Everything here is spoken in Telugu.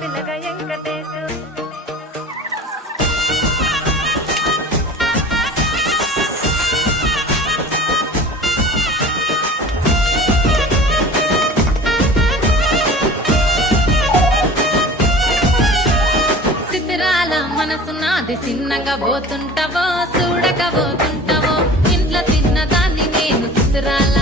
పిల్లగ వెంకటేశు. సిద్ధిరాల మనసున్నది చిన్నగా పోతుంటావో చూడక పోతుంటావో ఇంట్లో చిన్నదాన్ని నేను సిద్ధిరాల